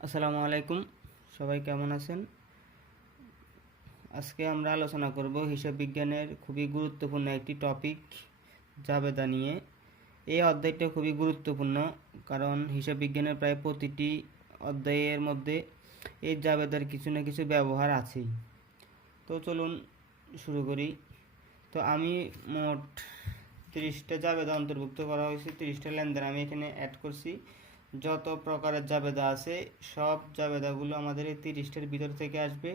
আসসালামু আলাইকুম, সবাই কেমন আছেন? আজকে আমরা আলোচনা করব হিসাব বিজ্ঞানের খুবই গুরুত্বপূর্ণ একটি টপিক, জাবেদা নিয়ে। এই অধ্যায়টা খুবই গুরুত্বপূর্ণ, কারণ হিসাব বিজ্ঞানের প্রায় প্রতিটি অধ্যায়ের মধ্যে এই জাবেদার কিছু না কিছু ব্যবহার আছেই। তো চলুন শুরু করি। তো আমি মোট 30টা জাবেদা অন্তর্ভুক্ত করা হয়েছে, 30টা লেনদেন আমি এখানে অ্যাড করছি। যত প্রকারের জাবেদা আছে সব জাবেদাগুলো আমাদের এই 30টার ভিতর থেকে আসবে।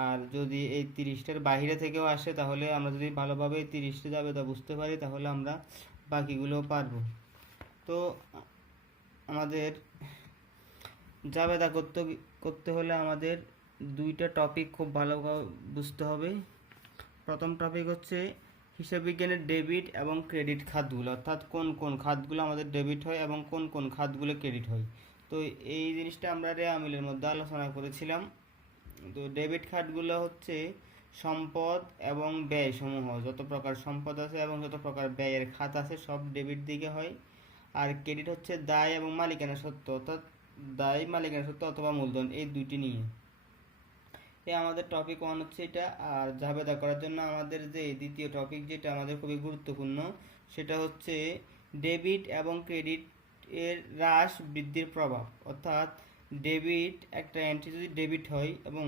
আর যদি এই 30টার বাইরে থেকেও আসে, তাহলে আমরা যদি ভালোভাবে এই 30টা জাবেদা বুঝতে পারি, তাহলে আমরা বাকিগুলোও পারবো। তো আমাদের জাবেদা করতে হলে আমাদের দুইটা টপিক খুব ভালোভাবে বুঝতে হবে। প্রথম টপিক হচ্ছে হিসাব বিজ্ঞানের ডেবিট এবং ক্রেডিট খাতগুলো, অর্থাৎ কোন কোন খাতগুলো আমাদের ডেবিট হয় এবং কোন কোন খাতগুলো ক্রেডিট হয়। তো এই জিনিসটা আমরা রেওয়া মিলের মধ্যে আলোচনা করেছিলাম। তো ডেবিট খাতগুলো হচ্ছে সম্পদ এবং ব্যয় সমূহ, যত প্রকার সম্পদ আছে এবং যত প্রকার ব্যয়ের খাত আছে সব ডেবিট দিকে হয়। আর ক্রেডিট হচ্ছে দায় এবং মালিকানা সত্ত্ব, অর্থাৎ দায়, মালিকানা সত্ত্ব অথবা মূলধন, এই দুইটি নিয়ে। আমাদের টপিক 1 হচ্ছে এটা। আর জাবেদা করার জন্য আমাদের যে দ্বিতীয় টপিক, যেটা আমাদের খুবই গুরুত্বপূর্ণ, সেটা হচ্ছে ডেবিট এবং ক্রেডিট এর হ্রাস বৃদ্ধির প্রভাব। অর্থাৎ ডেবিট, একটা এন্ট্রি যদি ডেবিট হয় এবং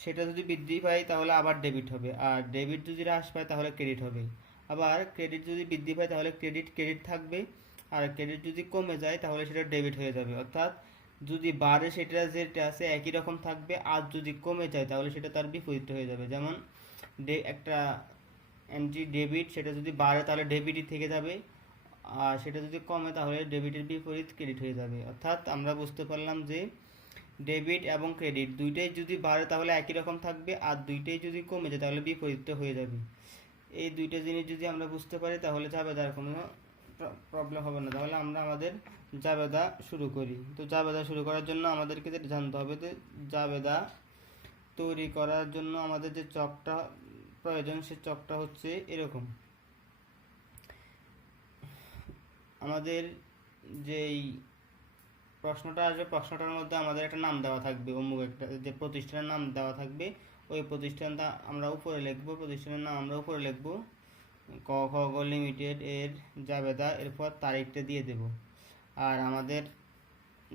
সেটা যদি বৃদ্ধি পায় তাহলে আবার ডেবিট হবে, আর ডেবিট যদি হ্রাস পায় তাহলে ক্রেডিট হবে। আবার ক্রেডিট যদি বৃদ্ধি পায় তাহলে ক্রেডিট থাকবে, আর ক্রেডিট যদি কমে যায় তাহলে সেটা ডেবিট হয়ে যাবে। অর্থাৎ যদি বাড়ে সেটা যেটা আছে একই রকম থাকবে, আর যদি কমে যায় তাহলে সেটা তার বিপরীত হয়ে যাবে। যেমন একটা এন্ট্রি ডেবিট, সেটা যদি বাড়ে তাহলে ডেবিটই থেকে যাবে, আর সেটা যদি কমে তাহলে ডেবিটের বিপরীত ক্রেডিট হয়ে যাবে। অর্থাৎ আমরা বুঝতে পারলাম যে ডেবিট এবং ক্রেডিট দুইটাই যদি বাড়ে তাহলে একই রকম থাকবে, আর দুইটাই যদি কমে যায় তাহলে বিপরীত হয়ে যাবে। এই দুইটা জিনিস যদি আমরা বুঝতে পারি তাহলে জাবেদার কোনো প্রবলেম হবে না। তাহলে আমরা আমাদের জাবেদা শুরু করি। তো জাবেদা শুরু করার জন্য আমাদেরকে যেটা জানতে হবে, যে জাবেদা তৈরি করার জন্য আমাদের যে চকটা প্রয়োজন, সে চকটা হচ্ছে এরকম। আমাদের যেই প্রশ্নটা আসবে, প্রশ্নটার মধ্যে আমাদের একটা নাম দেওয়া থাকবে, অমুক একটা যে প্রতিষ্ঠানের নাম দেওয়া থাকবে। ওই প্রতিষ্ঠানটা আমরা উপরে লিখবো, প্রতিষ্ঠানের নাম আমরা উপরে লিখবো, ক খ গ লিমিটেড এর জাবেদা, এরপর তারিখটা দিয়ে দেব। আর আমাদের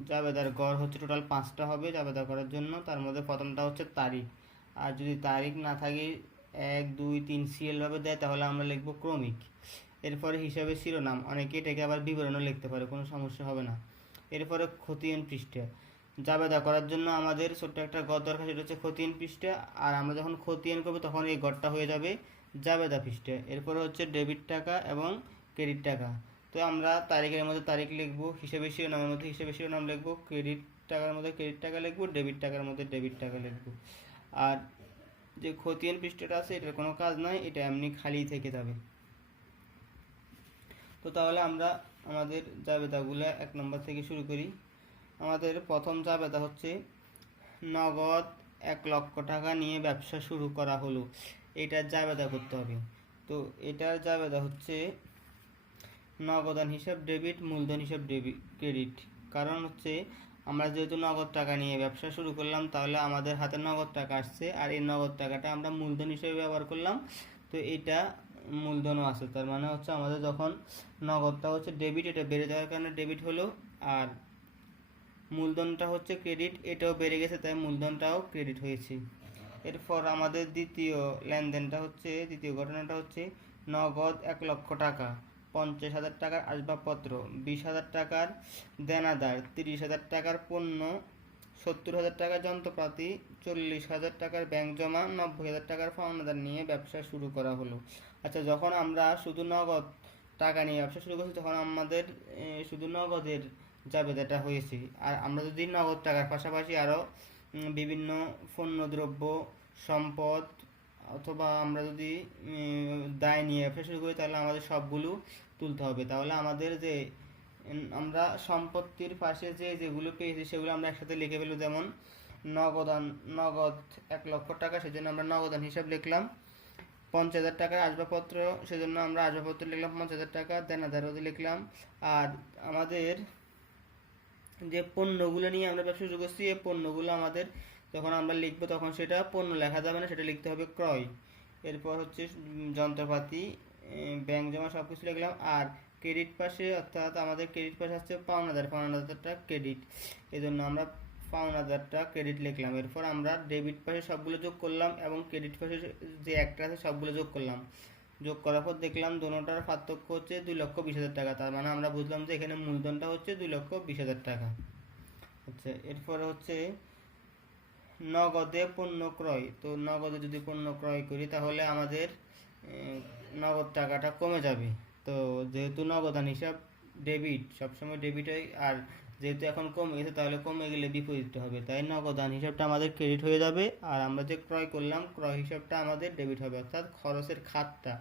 জাবেদার গড় হচ্ছে টোটাল 5টা হবে জাবেদা করার জন্য। তার মধ্যে প্রথমটা হচ্ছে তারিখ, আর যদি তারিখ না থাকে 1 2 3 সিরিয়াল ভাবে দেয় তাহলে আমরা লিখবো ক্রমিক। এরপরে হিসাবে শিরোনাম, অনেকে এটাকে আবার বিবরণও লিখতে পারে, কোনো সমস্যা হবে না। এরপরে খতিয়ান পৃষ্ঠা, জাবেদা করার জন্য আমাদের ছোট্ট একটা গড় দরকার, সেটা হচ্ছে খতিয়ান পৃষ্ঠা। আর আমরা যখন খতিয়ান করবো তখন এই গড়টা হয়ে যাবে জাবেদা পৃষ্ঠা। এরপরে হচ্ছে ডেবিট টাকা এবং ক্রেডিট টাকা। তো আমরা তারিখের মধ্যে তারিখ লিখবো, হিসাবে শিরোনামের মধ্যে হিসাবে শিরোনাম লিখবো, ক্রেডিট টাকার মধ্যে ক্রেডিট টাকা লিখবো, ডেবিট টাকার মধ্যে ডেবিট টাকা লিখবো। আর যে খতিয়ান পৃষ্ঠাটা আছে এটার কোনো কাজ নাই, এটা এমনি খালি থেকে যাবে। তো তাহলে আমরা আমাদের জাবেদাগুলো 1 নম্বর থেকে শুরু করি। আমাদের প্রথম জাবেদা হচ্ছে নগদ 1 লক্ষ টাকা নিয়ে ব্যবসা শুরু করা হলো, এটার জাবেদা করতে হবে। তো এটার জাবেদা হচ্ছে নগদান হিসাব ডেবিট, মূলধন হিসাব ডেবিট, ক্রেডিট। কারণ হচ্ছে আমরা যেহেতু নগদ টাকা নিয়ে ব্যবসা শুরু করলাম, তাহলে আমাদের হাতে নগদ টাকা আসছে, আর এই নগদ টাকাটা আমরা মূলধন হিসেবে ব্যবহার করলাম। তো এটা মূলধনও আছে, তার মানে হচ্ছে আমাদের যখন নগদটা হচ্ছে ডেবিট, এটা বেড়ে যাওয়ার কারণে ডেবিট হলো, আর মূলধনটা হচ্ছে ক্রেডিট, এটাও বেড়ে গেছে তাই মূলধনটাও ক্রেডিট হয়েছে। এরপর আমাদের দ্বিতীয় লেনদেনটা হচ্ছে, দ্বিতীয় ঘটনাটা হচ্ছে নগদ 1 লক্ষ টাকা, 50,000 টাকার আসবাবপত্র, 20,000 টাকার দেনাদার, 30,000 টাকার পণ্য, 70,000 টাকার যন্ত্রপাতি, 40,000 টাকার ব্যাংক জমা, 90,000 টাকার পাওনাদার নিয়ে ব্যবসা শুরু করা হলো। আচ্ছা, যখন আমরা শুধু নগদ টাকা নিয়ে ব্যবসা শুরু করছি তখন আমাদের শুধু নগদের জাবেদাটা হয়েছে। আর আমরা যদি নগদ টাকার পাশাপাশি আরও বিভিন্ন পণ্যদ্রব্য, সম্পদ, অথবা আমরা যদি দায় নিয়ে ব্যবসা শুরু করি তাহলে আমাদের সবগুলো তুলতে হবে। তাহলে আমাদের যে আমরা সম্পত্তির পাশে যেগুলো পেয়েছি সেগুলো আমরা একসাথে লিখে ফেলবো। যেমন নগদ 1 লক্ষ টাকা, সেজন্য আমরা নগদান হিসাব লিখলাম। 50,000 টাকার আসবাবপত্র, সেজন্য আমরা আসবাবপত্র লিখলাম 50,000 টাকা, দেনাদারও লিখলাম। আর আমাদের যে পণ্যগুলো নিয়ে আমরা ব্যবসা শুরু করছি, এই পণ্যগুলো আমাদের যখন আমরা লিখবো তখন সেটা পণ্য লেখা যাবে না, সেটা লিখতে হবে ক্রয়। এরপর হচ্ছে যন্ত্রপাতি, ব্যাংক জমা সব কিছু লিখলাম। আর ক্রেডিট পাশে, অর্থাৎ আমাদের ক্রেডিট পাশে হচ্ছে পাওনাদারটা ক্রেডিট, এই জন্য আমরা পাওনাদারটা ক্রেডিট লিখলাম। এরপর আমরা ডেবিট পাশে সবগুলো যোগ করলাম এবং ক্রেডিট পাশে যে একটা আছে সবগুলো যোগ করলাম। যোগ করার পর দেখলাম দোনোটার পার্থক্য হচ্ছে 2,20,000 টাকা। তার মানে আমরা বুঝলাম যে এখানে মূলধনটা হচ্ছে 2,20,000 টাকা। আচ্ছা, এরপরে হচ্ছে নগদে পণ্য ক্রয়। তো নগদে যদি পণ্য ক্রয় করি তাহলে আমাদের নগদ টাকাটা কমে যাবে। তো যেহেতু নগদান হিসাব ডেবিট, সবসময় ডেবিট হয়, আর যেহেতু এখন কমে গেছে তাহলে কমে গেলে বিপরীত হবে, তাই নগদান হিসাবটা আমাদের ক্রেডিট হয়ে যাবে। আর আমরা যে ক্রয় করলাম ক্রয় হিসাবটা আমাদের ডেবিট হবে, অর্থাৎ খরচের খাতটা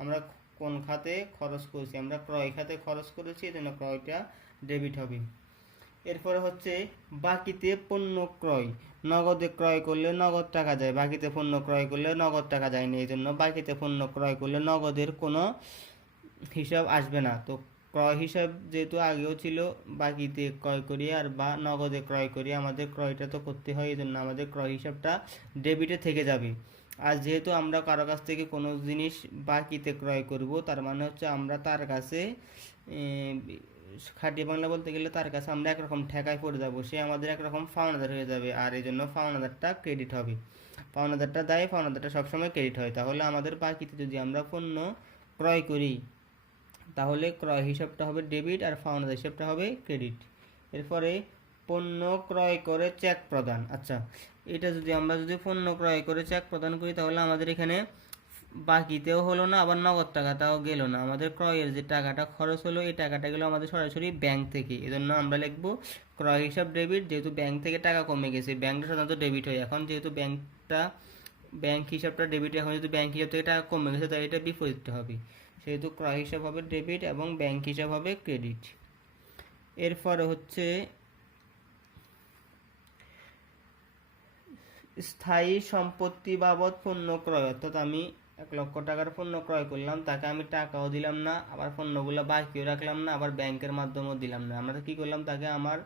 আমরা কোন খাতে খরচ করেছি, আমরা ক্রয় খাতে খরচ করেছি, এই জন্য ক্রয়টা ডেবিট হবে। এরপরে হচ্ছে বাকিতে পণ্য ক্রয়। নগদে ক্রয় করলে নগদ টাকা যায়, বাকিতে পণ্য ক্রয় করলে নগদ টাকা যায় না, এই জন্য বাকিতে পণ্য ক্রয় করলে নগদের কোনো হিসাব আসবে না। তো ক্রয় হিসাব যেহেতু আগেও ছিল, বাকিতে ক্রয় করি আর বা নগদে ক্রয় করি, আমাদের ক্রয়টা তো করতে হয়, এই জন্য আমাদের ক্রয় হিসাবটা ডেবিটে থেকে যাবে। আর যেহেতু আমরা কারো কাছ থেকে কোনো জিনিস বাকিতে ক্রয় করব, তার মানে হচ্ছে আমরা তার কাছে খাঁটি বাংলা বলতে গেলে তার কাছে আমরা একরকম ঠেকায় পড়ে যাবো, সে আমাদের একরকম পাওনাদার হয়ে যাবে, আর এই জন্য পাওনাদারটা ক্রেডিট হবে। পাওনাদারটা দেয়, পাওনাদারটা সবসময় ক্রেডিট হয়। তাহলে আমাদের বাকিতে যদি আমরা পণ্য ক্রয় করি তাহলে ক্রয় হিসাবটা হবে ডেবিট আর পাওনাদার হিসাবটা হবে ক্রেডিট। এরপরে পণ্য ক্রয় করে চেক প্রদান। আচ্ছা, এটা যদি পণ্য ক্রয় করে চেক প্রদান করি তাহলে আমাদের এখানে বাকিতেও হলো না, আবার নগদ টাকাটাও গেল না, আমাদের ক্রয়ের যে টাকাটা খরচ হলো এই টাকাটা গেলো আমাদের সরাসরি ব্যাংক থেকে। এজন্য আমরা লিখবো ক্রয় হিসাব ডেবিট, যেহেতু ব্যাংক থেকে টাকা কমে গেছে, ব্যাংকটা সাধারণত ডেবিট হয়, এখন যেহেতু ব্যাংক হিসাবটা ডেবিট, এখন যেহেতু ব্যাংক হিসাব থেকে টাকা কমে গেছে তাই এটা বিপরীতটা হবে, সেহেতু ক্রয় হিসাব হবে ডেবিট এবং ব্যাংক হিসাব হবে ক্রেডিট। এরপরে হচ্ছে স্থায়ী সম্পত্তি বাবদ পণ্য ক্রয়, অর্থাৎ আমি 1,00,000 টাকার পণ্য ক্রয় করলাম, তাকে আমি টাকাও দিলাম না, আবার পণ্যগুলো বাকিও রাখলাম না, আবার ব্যাংকের মাধ্যমেও দিলাম না। আমরা কি করলাম, তাকে আমার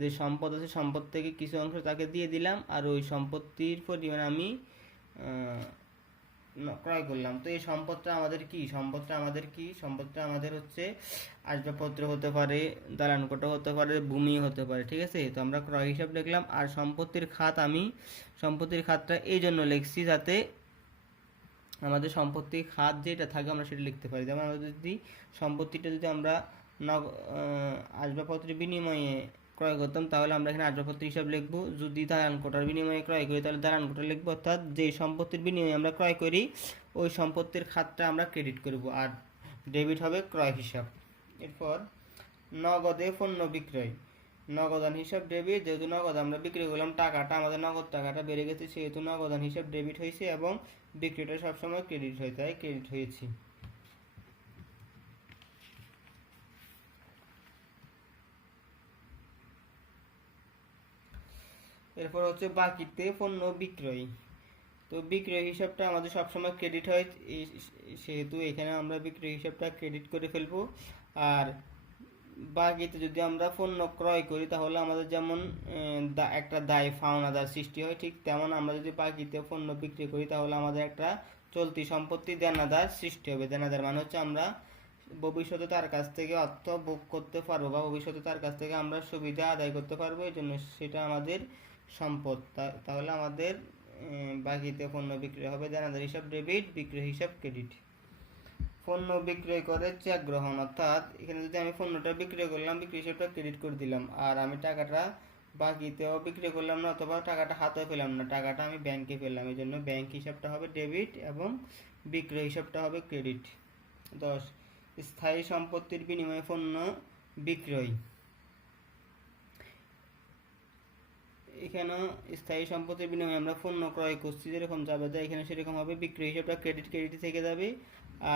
যে সম্পদ আছে সম্পদ থেকে কিছু অংশ তাকে দিয়ে দিলাম, আর ওই সম্পত্তির পরিমাণ আমি ক্রয় করলাম। তো এই সম্পদটা আমাদের হচ্ছে আসবাবপত্র হতে পারে, দালান কোঠা হতে পারে, ভূমি হতে পারে, ঠিক আছে। তো আমরা ক্রয় হিসাব লিখলাম। আর সম্পত্তির খাতটা এই জন্য লিখছি যাতে আমাদের সম্পত্তির খাত যেটা থাকে আমরা সেটা লিখতে পারি। যেমন আমাদের সম্পত্তিটা যদি আমরা আসবাবপত্রের বিনিময়ে ক্রয় করতাম তাহলে আমরা এখানে আসবাবপত্র হিসাব লিখবো। যদি দালান কোঠার বিনিময়ে ক্রয় করি তাহলে দালান কোঠা লিখবো, অর্থাৎ যে সম্পত্তির বিনিময়ে আমরা ক্রয় করি ওই সম্পত্তির খাতটা আমরা ক্রেডিট করব, আর ডেবিট হবে ক্রয় হিসাব। এরপর নগদে পণ্য বিক্রয়। নগদান হিসাব ডেবিট, যেহেতু নগদ আমরা বিক্রি করলাম, আমাদের নগদ টাকাটা বেড়ে গেছে, সেহেতু নগদান হিসাব ডেবিট হয়েছে এবং বিক্রিটা সবসময় ক্রেডিট হয়, তাই ক্রেডিট হয়েছে। এরপর হচ্ছে বাকিতে পণ্য বিক্রয়। তো বিক্রয় হিসাবটা আমাদের সবসময় ক্রেডিট হয়, সেহেতু এখানে আমরা বিক্রয় হিসাবটা ক্রেডিট করে ফেলবো। আর বাকিতে যদি আমরা পণ্য ক্রয় করি তাহলে আমাদের যেমন একটা দায় পাওনাদার সৃষ্টি হয়, ঠিক তেমন আমরা যদি বাকিতে পণ্য বিক্রি করি তাহলে আমাদের একটা চলতি সম্পত্তি দেনাদার সৃষ্টি হবে। দেনাদার মানে হচ্ছে আমরা ভবিষ্যতে তার কাছ থেকে অর্থ ভোগ করতে পারবো বা ভবিষ্যতে তার কাছ থেকে আমরা সুবিধা আদায় করতে পারবো, এই জন্য সেটা আমাদের সম্পদ। তাহলে আমাদের বাকিতে পণ্য বিক্রি হবে দেনাদার হিসাব ডেবিট, বিক্রয় হিসাব ক্রেডিট। পণ্য বিক্রয় করে চেক গ্রহণ, অর্থাৎ এখানে যদি আমি পণ্যটা বিক্রয় করলাম বিক্রি হিসাবটা ক্রেডিট করে দিলাম, আর আমি টাকাটা বাকিতেও বিক্রি করলাম না অথবা টাকাটা হাতে পেলাম না, টাকাটা আমি ব্যাংকে পেলাম, এই জন্য ব্যাংক হিসাবটা হবে ডেবিট এবং বিক্রয় হিসাবটা হবে ক্রেডিট। 10 স্থায়ী সম্পত্তির বিনিময়ে পণ্য বিক্রয়। এখানে স্থায়ী সম্পত্তির বিনিময়ে আমরা পণ্য ক্রয় করছি, যেরকম যাবে এখানে সেরকম হবে, বিক্রয় হিসাবটা ক্রেডিট থেকে যাবে।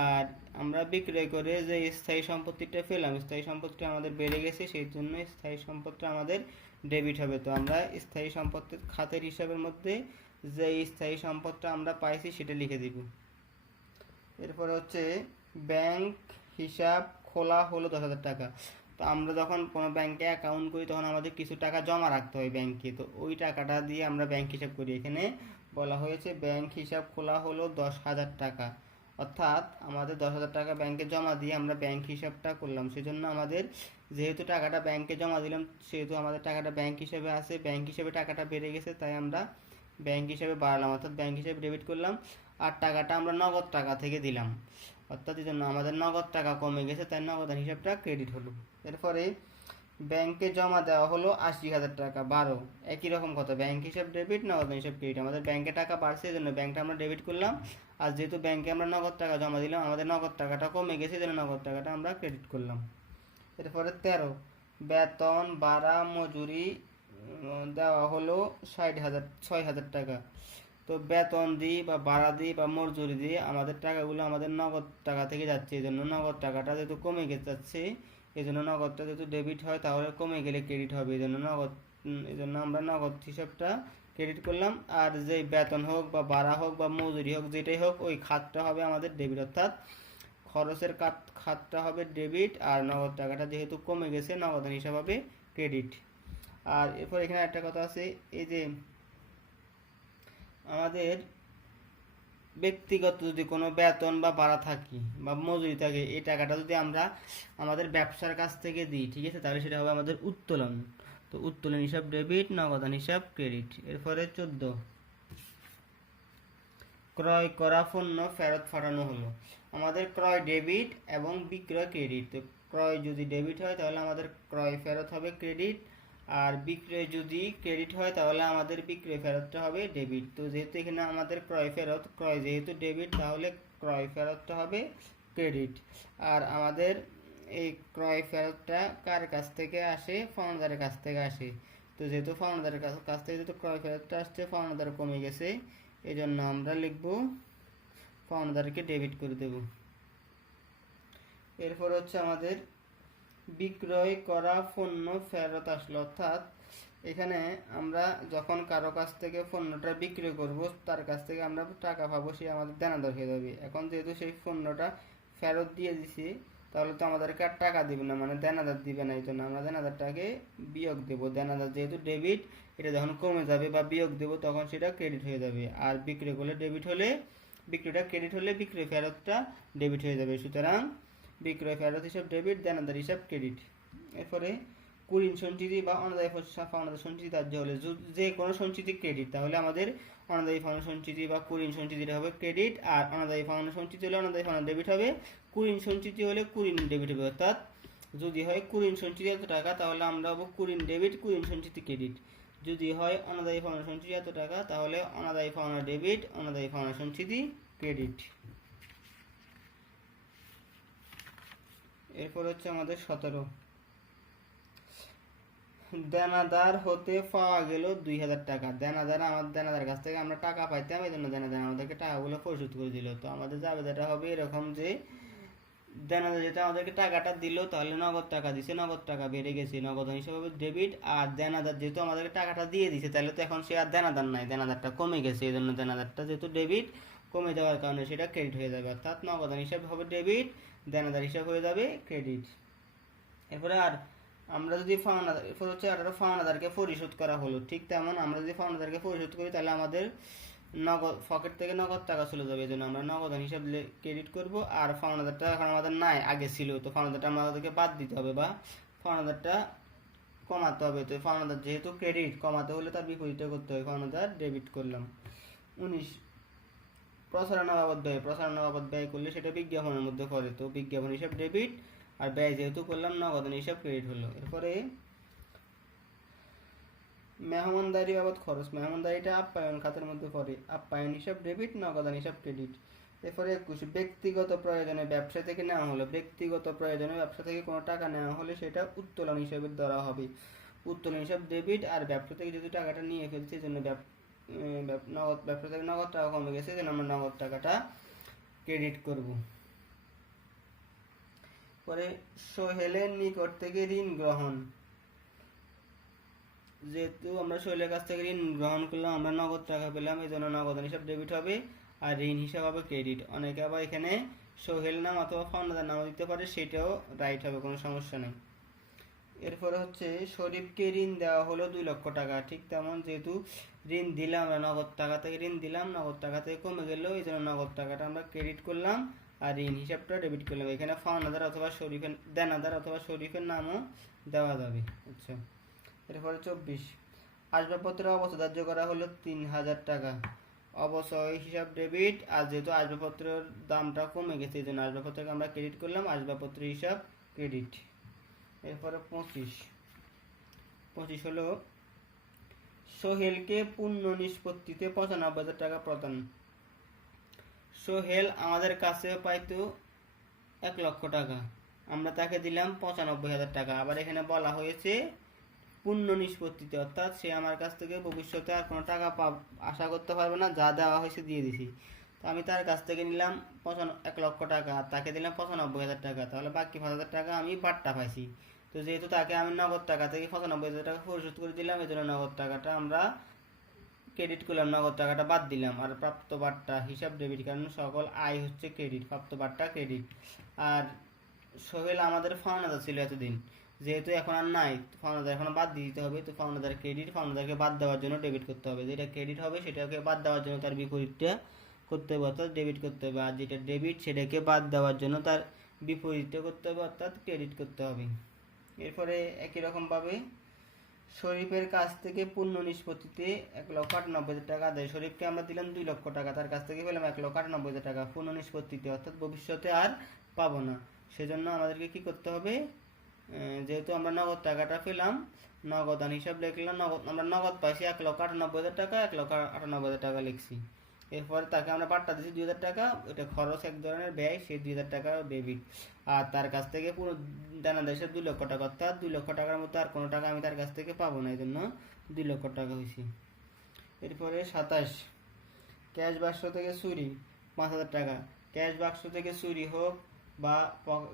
আর আমরা বিক্রয় করে যে স্থায়ী সম্পত্তিটা পেলাম, স্থায়ী সম্পত্তিটা আমাদের বেড়ে গেছে, সেই জন্য স্থায়ী সম্পত্তিটা আমাদের ডেবিট হবে। তো আমরা স্থায়ী সম্পত্তির খাতের হিসাবের মধ্যে যে স্থায়ী সম্পদটা আমরা পাইছি সেটা লিখে দিব। এরপরে হচ্ছে ব্যাংক হিসাব খোলা হলো 10,000 টাকা। তো আমরা যখন কোনো ব্যাংকে অ্যাকাউন্ট করি তখন আমাদের কিছু টাকা জমা রাখতে হয় ব্যাংকে, তো ওই টাকাটা দিয়ে আমরা ব্যাংক হিসাব করি। এখানে বলা হয়েছে ব্যাংক হিসাব খোলা হলো 10,000 টাকা, অর্থাৎ আমাদের 10,000 টাকা ব্যাংকে জমা দিয়ে আমরা ব্যাংক হিসাবটা করলাম। সেজন্য আমাদের যেহেতু টাকাটা ব্যাংকে জমা দিলাম সেহেতু আমাদের টাকাটা ব্যাংক হিসাবে আছে, ব্যাংক হিসাবে টাকাটা বেড়ে গেছে, তাই আমরা ব্যাংক হিসাবে বাড়ালাম, অর্থাৎ ব্যাংক হিসাবে ডেবিট করলাম। আর টাকাটা আমরা নগদ টাকা থেকে দিলাম, অর্থাৎ এই জন্য আমাদের নগদ টাকা কমে গেছে, তাই নগদান হিসাবটা ক্রেডিট হলো। এরপরে ব্যাংকে জমা দেওয়া হলো 80,000 টাকা, 12, একই রকম কথা, ব্যাংক হিসাব ডেবিট, নগদান হিসাব ক্রেডিট। আমাদের ব্যাংকে টাকা বাড়ছে এই জন্য ব্যাংকটা আমরা ডেবিট করলাম, আর যেহেতু ব্যাংকে আমরা নগদ টাকা জমা দিলাম আমাদের নগদ টাকাটা কমে গেছে এই জন্য নগদ টাকাটা আমরা ক্রেডিট করলাম। এরপরে 13, বেতন ভাড়া মজুরি দেওয়া হলো 6,000 টাকা। তো বেতন দিই বা ভাড়া দিই বা মজুরি দিই আমাদের টাকাগুলো আমাদের নগদ টাকা থেকে যাচ্ছে, এই জন্য নগদ টাকাটা যেহেতু কমে যাচ্ছে এই জন্য নগদটা যেহেতু ডেবিট হয় তাহলে কমে গেলে ক্রেডিট হবে, এই জন্য এই জন্য আমরা নগদ হিসাবটা ক্রেডিট করলাম। আর যে বেতন হোক বা ভাড়া হোক বা মজুরি হোক যেটাই হোক ওই খাতটা হবে আমাদের ডেবিট, অর্থাৎ খরচের খাতটা হবে ডেবিট, আর নগদ টাকাটা যেহেতু কমে গেছে নগদান হিসাব হবে ক্রেডিট। আর এরপর এখানে একটা কথা আছে, এই যে আমাদের ব্যক্তিগত যদি কোনো বেতন বা ভাড়া থাকে বা মজুরি থাকে এই টাকাটা যদি আমরা আমাদের ব্যবসার কাছ থেকে দিই, ঠিক আছে, তাহলে সেটা হবে আমাদের উত্তোলন। তো উত্তোলন হিসাব ডেবিট, নগদান হিসাব ক্রেডিট। এরপরে 14, ক্রয় করা পণ্য ফেরত পাঠানো হলো। আমাদের ক্রয় ডেবিট এবং বিক্রয় ক্রেডিট। তো ক্রয় যদি ডেবিট হয় তাহলে আমাদের ক্রয় ফেরত হবে ক্রেডিট, আর বিক্রয় যদি ক্রেডিট হয় তাহলে আমাদের বিক্রয় ফেরতটা হবে ডেবিট। তো যেহেতু এখানে আমাদের ক্রয় যেহেতু ডেবিট তাহলে ক্রয় ফেরতটা হবে ক্রেডিট। আর আমাদের এই ক্রয় ফেরতটা কার কাছ থেকে আসে? পাওনাদারের কাছ থেকে আসে। তো যেহেতু পাওনাদারের কাছ থেকে যেহেতু ক্রয় ফেরতটা আসছে, পাওনাদার কমে গেছে, এই জন্য আমরা লিখব পাওনাদারকে ডেবিট করে দেব। এরপর হচ্ছে আমাদের বিক্রয় করা পণ্য ফেরত আসলো, অর্থাৎ এখানে আমরা যখন কারো কাছ থেকে পণ্যটা বিক্রয় করব তার কাছ থেকে আমরা টাকা পাবো, সে আমাদের দেনাদার হয়ে যাবে। এখন যেহেতু সেই পণ্যটা ফেরত দিয়ে দিছি তাহলে তো আমাদেরকে আর টাকা দিবে না, মানে দেনাদার দিবে না, এই জন্য আমরা দেনাদারটাকে বিয়োগ দেব। দেনাদার যেহেতু ডেবিট, এটা যখন কমে যাবে বা বিয়োগ দেব তখন সেটা ক্রেডিট হয়ে যাবে। আর বিক্রয় করলে বিক্রয়টা ক্রেডিট হলে বিক্রয় ফেরতটা ডেবিট হয়ে যাবে। সুতরাং বিক্রয় ফেরত হিসাব ডেবিট, দেনাদার হিসাব ক্রেডিট। এরপরে কুঋণ সঞ্চিতি বা অনাদায়ী পাওনাদার সঞ্চিতি ধার্য হলে যে কোনো সঞ্চিতি ক্রেডিট, তাহলে আমাদের অনাদায়ী পাওনা সঞ্চিতি বা কুঋণ সঞ্চিতিটা হবে ক্রেডিট, আর অনাদায়ী পাওনা সঞ্চিতি হলে অনাদায়ী পাওনা ডেবিট হবে, কুঋণ সঞ্চিতি হলে কুঋণ ডেবিট হবে। অর্থাৎ যদি হয় কুঋণ সঞ্চিতি এত টাকা তাহলে আমরা হবো কুঋণ ডেবিট, কুঋণ সঞ্চিতি ক্রেডিট। যদি হয় অনাদায়ী পাওনা সঞ্চিতি এত টাকা তাহলে অনাদায়ী পাওনা ডেবিট, অনাদায়ী পাওনা সঞ্চিতি ক্রেডিট। এরপর হচ্ছে আমাদের 17, দেনাদার হতে পাওয়া গেল 2,000 টাকা। দেনাদার কাছ থেকে আমরা টাকা পাইতাম, এই জন্য দেনাদার আমাদেরকে টাকাগুলো পরিশোধ করে দিল। তো আমাদের জাবেদাটা হবে এরকম যে দেনাদার যেটা আমাদেরকে টাকাটা দিল তাহলে নগদ টাকা দিছে, নগদ টাকা বেড়ে গেছে, নগদ হিসাবে হবে ডেবিট। আর দেনাদার যেহেতু আমাদেরকে টাকাটা দিয়ে দিছে তাহলে তো এখন সে আর দেনাদার নাই, দেনাদারটা কমে গেছে, এই জন্য দেনাদারটা যেহেতু ডেবিট কমে যাওয়ার কারণে সেটা ক্রেডিট হয়ে যাবে, অর্থাৎ নগদান হিসাব হবে ডেবিট, দেনাদার হিসাব হয়ে যাবে ক্রেডিট। এরপরে আর আমরা যদি এরপর হচ্ছে 18, পাওনাদারকে পরিশোধ করা হলো। ঠিক তেমন আমরা যদি পাওনাদারকে পরিশোধ করি তাহলে আমাদের নগদ পকেট থেকে নগদ টাকা চলে যাবে, এই জন্য আমরা নগদান হিসাব ক্রেডিট করব। আর পাওনাদারটা এখন আমাদের নাই, আগে ছিল, তো পাওনাদারটা আমাদেরকে বাদ দিতে হবে বা পাওনাদারটা কমাতে হবে। তো পাওনাদার যেহেতু ক্রেডিট, কমাতে হলে তার বিপরীতে করতে হবে, পাওনাদার ডেবিট করলাম। 19, প্রচারণা বাবদ ব্যয় করলে সেটা বিজ্ঞাপনের মধ্যে পড়ে, তো বিজ্ঞাপন হিসাব ডেবিট, আর ব্যয় যেহেতু করলাম নগদান হিসাব ক্রেডিট হলো। এরপরে মেহমানদারি বাবদ খরচ, মেহমানদারিটা আপ্যায়ন খাতের মধ্যে পড়ে, আপ্যায়ন হিসাব ডেবিট, নগদান হিসাব ক্রেডিট। এরপরে 21, ব্যক্তিগত প্রয়োজনে ব্যবসা থেকে নেওয়া হলো। ব্যক্তিগত প্রয়োজনে ব্যবসা থেকে কোনো টাকা নেওয়া হলে সেটা উত্তোলন হিসাবে ধরা হবে, উত্তোলন হিসাব ডেবিট। আর ব্যবসা থেকে যদি টাকাটা নিয়ে ফেলছে এই জন্য ব্যবসা থেকে নগদ টাকা কমে গেছে এই জন্য আমরা নগদ টাকাটা ক্রেডিট করব। পরে সোহেলের নিকট থেকে ঋণ গ্রহণ, যেহেতু আমরা সোহেলের কাছ থেকে ঋণ গ্রহণ করলাম আমরা নগদ টাকা পেলাম, এই জন্য নগদান হিসাব ডেবিট হবে, আর ঋণ হিসাব হবে ক্রেডিট। অনেকে আবার এখানে সোহেল নাম অথবা পাওনাদার নাম দিতে পারে, সেটাও রাইট হবে, কোনো সমস্যা নেই। এরপরে হচ্ছে শরীফকে ঋণ দেওয়া হলো 2 লক্ষ টাকা। ঠিক তেমন যেহেতু ঋণ দিলাম, আমরা নগদ টাকা থেকে ঋণ দিলাম, নগদ টাকা থেকে কমে গেল, এই জন্য নগদ টাকাটা আমরা ক্রেডিট করলাম আর ঋণ হিসাবটা ডেবিট করলাম। এখানে পাওনাদার অথবা শরীফের দেনাদার অথবা শরীফের নামও দেওয়া যাবে। আচ্ছা, এরপরে 24 আসবাবপত্রের অবস্থা ধার্য করা হলো 3000 টাকা। অবশ্যই হিসাব ডেবিট, আর যেহেতু আসবাবপত্রের দামটা কমে গেছে এই জন্য আসবাবপত্রকে আমরা ক্রেডিট করলাম, আসবাবপত্রের হিসাব ক্রেডিট। এরপরে 25 হলো সোহেলকে পূর্ণ নিষ্পত্তিতে 95,000 টাকা প্রদান। সোহেল আমাদের কাছে পাইতো 1 লক্ষ টাকা, আমরা তাকে দিলাম 95,000 টাকা। আবার এখানে বলা হয়েছে পূর্ণ নিষ্পত্তিতে, অর্থাৎ সে আমার কাছ থেকে ভবিষ্যতে আর কোনো টাকা আশা করতে পারবে না, যা দেওয়া হয়েছে দিয়ে দিছি। তো আমি তার কাছ থেকে নিলাম 1 লক্ষ টাকা, আর তাকে দিলাম 95,000 টাকা, তাহলে বাকি 5,000 টাকা আমি বাট্টা পাইছি। তো যেহেতু তাকে আমি নগদ টাকা থেকে 95,000 টাকা পরিশোধ করে দিলাম, এই জন্য নগদ টাকাটা আমরা ক্রেডিট করলাম, নগদ টাকাটা বাদ দিলাম। আর প্রাপ্ত বাট্টা হিসাব ডেবিট, কারণ সকল আয় হচ্ছে ক্রেডিট, প্রাপ্ত বাট্টা ক্রেডিট। আর সোহেল আমাদের পাওনাদার ছিল এতদিন, যেহেতু এখন আর নাই, পাওনাদার এখন বাদ দিতে হবে। তো পাওনাদার ক্রেডিট, পাওনাদারকে বাদ দেওয়ার জন্য ডেবিট করতে হবে। যেটা ক্রেডিট হবে সেটাকে বাদ দেওয়ার জন্য তার বিপরীতটা করতে হবে, অর্থাৎ ডেবিট করতে হবে। আর যেটা ডেবিট সেটাকে বাদ দেওয়ার জন্য তার বিপরীতটা করতে হবে, অর্থাৎ ক্রেডিট করতে হবে। এরপরে একই রকমভাবে শরীফের কাছ থেকে পূর্ণ নিষ্পত্তিতে 1,98,000 টাকা আদায়। শরীফকে আমরা দিলাম 2 লক্ষ টাকা, তার কাছ থেকে পেলাম 1,98,000 টাকা পূর্ণ নিষ্পত্তিতে, অর্থাৎ ভবিষ্যতে আর পাবো না। সেজন্য আমাদেরকে কি করতে হবে, যেহেতু আমরা নগদ টাকাটা পেলাম, নগদান হিসাব লিখলাম, আমরা নগদ পাইছি 1,98,000 টাকা, 1,98,000 টাকা লিখছি। এরপরে তাকে আমরা বাট্টা দিচ্ছি 2,000 টাকা, ওটা খরচ এক ধরনের ব্যয়, সেই 2,000 টাকা ডেবিট। আর তার কাছ থেকে পুরো দানাদার হিসাব 2 লক্ষ টাকা, অর্থাৎ 2 লক্ষ টাকার মতো আর কোনো টাকা আমি তার কাছ থেকে পাবো না, এই জন্য 2 লক্ষ টাকা হয়েছে। এরপরে 27 ক্যাশ বাক্স থেকে চুরি 5,000 টাকা। ক্যাশ বাক্স থেকে চুরি হোক বা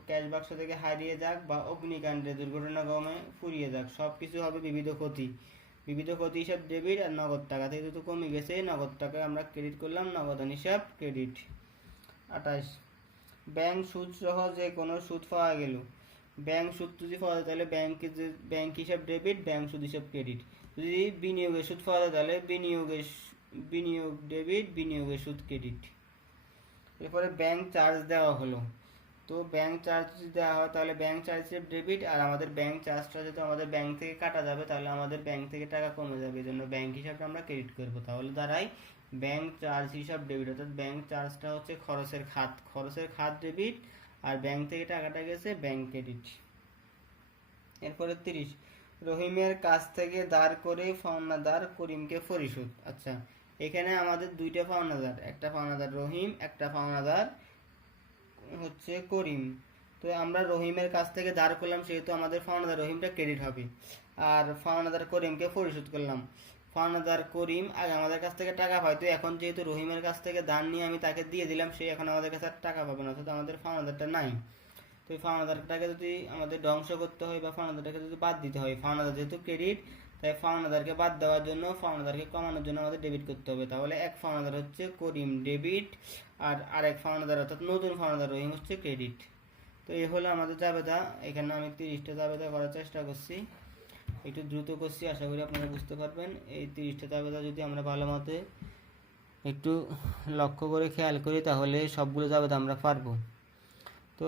ক্যাশ বাক্স থেকে হারিয়ে যাক বা অগ্নিকাণ্ডে দুর্ঘটনাক্রমে ফুরিয়ে যাক, সব কিছু হবে বিবিধ ক্ষতি। বিবিধ ক্ষতি হিসাব ডেবিট, আর নগদ টাকা থেকে যেহেতু কমে গেছে, নগদ টাকা আমরা ক্রেডিট করলাম, নগদান হিসাব ক্রেডিট। 28 ব্যাংক সুদ সহ যে কোনো সুদ পাওয়া গেল। ব্যাংক সুদ যদি পাওয়া যায় তাহলে ব্যাংক হিসাব ডেবিট, ব্যাংক সুদ হিসাব ক্রেডিট। যদি বিনিয়োগের সুদ পাওয়া যায় তাহলে বিনিয়োগ ডেবিট, বিনিয়োগের সুদ ক্রেডিট। এরপরে ব্যাংক চার্জ দেওয়া হলো, তো ব্যাংক চার্জ যদি দেওয়া হয় তাহলে ব্যাংক চার্জ হিসেবে ডেবিট, আর আমাদের ব্যাংক চার্জটা যেহেতু আমাদের ব্যাংক থেকে কাটা যাবে তাহলে আমাদের ব্যাংক থেকে টাকা কমে যাবে, এই জন্য ব্যাংক হিসাবটা আমরা ক্রেডিট করবো। তাহলে দাঁড়াই ব্যাংক চার্জ হিসাব ডেবিট, অর্থাৎ ব্যাংক চার্জটা হচ্ছে খরচের খাত ডেবিট, আর ব্যাংক থেকে টাকাটা গেছে ব্যাংক ক্রেডিট। এরপরে 30 রহিমের কাছ থেকে ধার করে পাওনাদার করিমকে পরিশোধ। আচ্ছা, এখানে আমাদের দুইটা পাওনাদার, একটা পাওনাদার রহিম, একটা পাওনাদার হচ্ছে করিম। তো আমরা রহিমের কাছ থেকে ধার করলাম, সেহেতু আমাদের পাওনাদার রহিমটা ক্রেডিট হবে, আর পাওনাদার করিমকে পরিশোধ করলাম। পাওনাদার করিম আগে আমাদের কাছ থেকে টাকা পাইতো, এখন যেহেতু রহিমের কাছ থেকে ধার নিয়ে আমি তাকে দিয়ে দিলাম, সে এখন আমাদের কাছে আর টাকা পাবে না, অর্থাৎ আমাদের পাওনাদারটা নাই। তো এই পাওনাদারটাকে যদি আমাদের ধ্বংস করতে হয় বা পাওনাদারটাকে যদি বাদ দিতে হয়, পাওনাদার যেহেতু ক্রেডিট, তাই পাওনাদারকে বাদ দেওয়ার জন্য, পাওনাদারকে কমানোর জন্য আমাদের ডেবিট করতে হবে। তাহলে এক পাওনাদার হচ্ছে করিম ডেবিট, আর আরেক পাওনাদার অর্থাৎ নতুন পাওনাদার রহিম হচ্ছে ক্রেডিট। তো এই হলো আমাদের জাবেদা। এখানে আমি 30টা জাবেদা করার চেষ্টা করছি, একটু দ্রুত করছি, আশা করি আপনারা বুঝতে পারবেন। এই 30টা জাবেদা যদি আমরা ভালো মতে একটু লক্ষ্য করে খেয়াল করি তাহলে সবগুলো জাবেদা আমরা পারবো। তো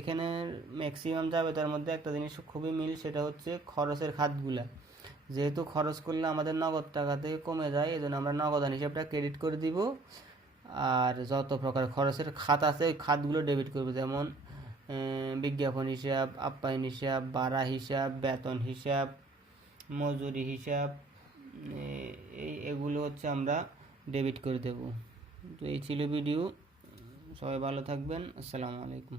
এখানে ম্যাক্সিমাম যাবে, তার মধ্যে একটা জিনিস খুবই মিল, সেটা হচ্ছে খরচের খাতগুলা। যেহেতু খরচ করলে আমাদের নগদ টাকা থেকে কমে যায়, এই জন্য আমরা নগদান হিসাবটা ক্রেডিট করে দিব, আর যত প্রকার খরচের খাত আছে ওই খাতগুলো ডেবিট করবে, যেমন বিজ্ঞাপন হিসাব, আপ্যায়ন হিসাব, ভাড়া হিসাব, বেতন হিসাব, মজুরি হিসাব, এগুলো হচ্ছে আমরা ডেবিট করে দেব। তো এই ছিল ভিডিও, সবাই ভালো থাকবেন, আসসালামু আলাইকুম।